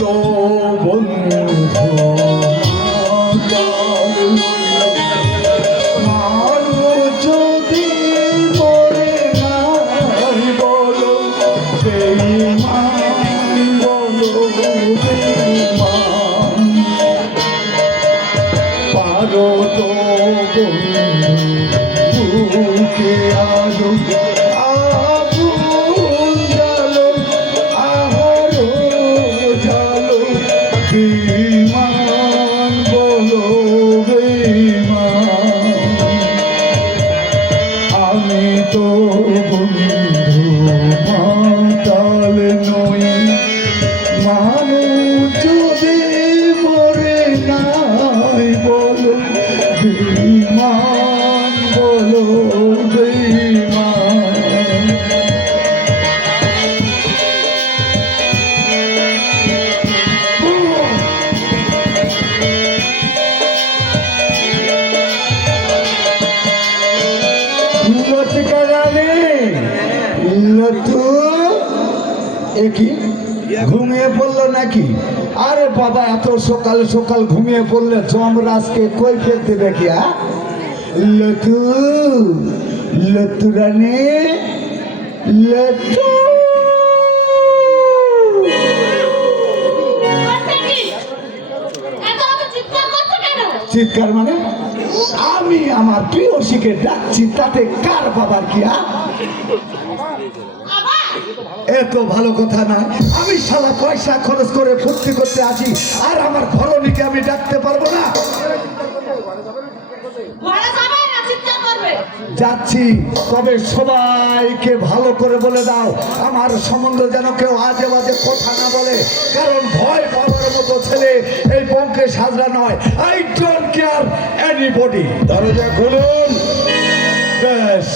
তো বন্ধু মানুষ যদি মরে নাই বলো বেঈমান, বলো বেঈমান। পারো তো বন্ধু বুকে আলো আগুন জ্বালো, আহরো জ্বালো, বেঈমান বলো বেঈমান। আমি তো বন্ধু মাতাল নই, মানুষ যদি মরে নাই বলো বেঈমান, বলো বেঈমান। কি ঘুমিয়ে পড়লো নাকি? আরে বাবা, এত সকাল সকাল ঘুমিয়ে পড়লে যমরাজকে কই ফেলতে দেখি? লতু লতু রানী, লতু চিৎকার মানে? আমি আমার প্রিয়সীকে ডাকছি, তাতে কার বাবার কি? এত ভালো কথা না। আমি সারা পয়সা খরচ করে ফুর্তি করতে আসি, আর আমার ঘরণীকে আমি ডাকতে পারবো না? যাচ্ছি, তবে সবাইকে ভালো করে বলে দাও আমার সম্বন্ধে যেন কেউ আজে বাজে কথা না বলে, কারণ ভয় পাওয়ার মতো ছেলে এই বঙ্কেশ হাজরা নয়। I don't care anybody. দরজা খুলুন।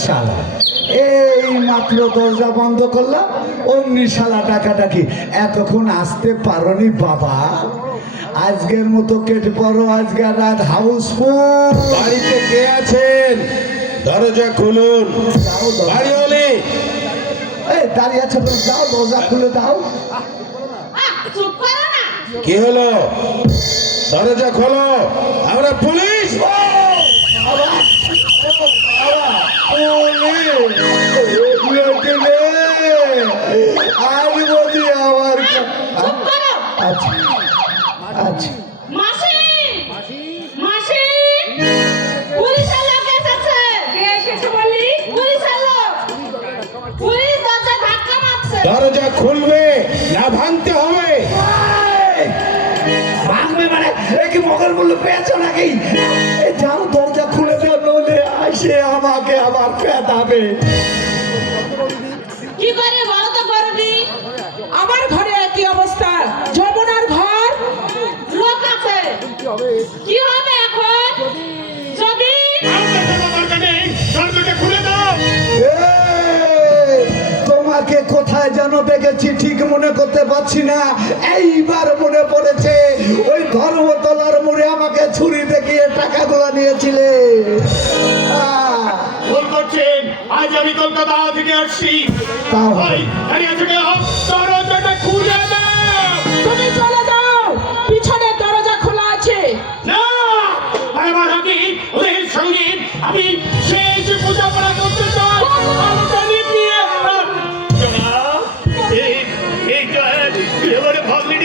শালা, এই মাত্র দরজা বন্ধ করলাম, অমনি শালা ডাকাডাকি। এতক্ষণ আসতে পারোনি বাবা? আজকের মতো কেটে পড়ো, আজকের রাত হাউসফুল। বাড়িতে কে আছেন? দরজা খুলুন। বাড়ি হলে এই দাঁড়িয়ে আছো তো, যাও দরজা খুলে দাও। কি হলো? দরজা খোলো, আমরা পুলিশ। আচ্ছা আচ্ছা, দরজা খুলবে না ভাঙতে হবে? ভাঙবে মানে কি মগের মূল্য পেয়েছো নাকি? যাও দরজা খুলে দাও, নইলে আসে আমাকে আবার পেটাবে। কি করে বলো তো করবি? আমার ঘরে একই অবস্থা, যমুনার ঘর লোক আছে, কি হবে এখন? যদি তোমাকে কোথায় যেন দেখেছি, ঠিক মনে করতে পারছি না। এইবার মনে পড়েছে, ওই ধর্মতলার মোড়ে আমাকে ছুরি দেখিয়ে টাকাগুলো নিয়েছিলে। ভুল করছেন, আজ আমি কলকাতা থেকে আসছি। দরজাটা খুলে দাও। তুমি চলে যাও, পিছনের দরজা খোলা আছে। না, আমার হাতে ওদের সঙ্গে আমি শেষ পূজা করা করতে চাই। এবারে ভাবলি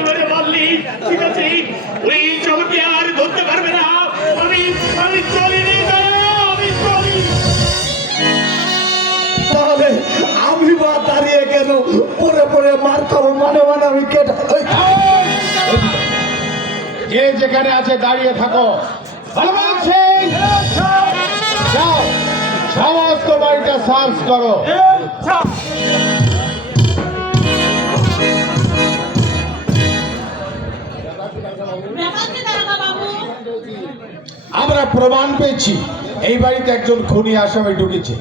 এবারে ভাবলি, ঠিক আছে, ওই চমকে আর ধরতে পারবে না। আমি চলিনি, আমি চলি। তাহলে আমি বা দাঁড়িয়ে কেন? পরে পরে মার খাবো, মানে মানে আমি কেটে। যে যেখানে আছে দাঁড়িয়ে থাকো। যাও, সমস্ত বাড়িটা সার্চ করো। আমরা প্রমাণ পেয়েছি এই বাড়িতে একজন খুনি আসামি ঢুকেছে।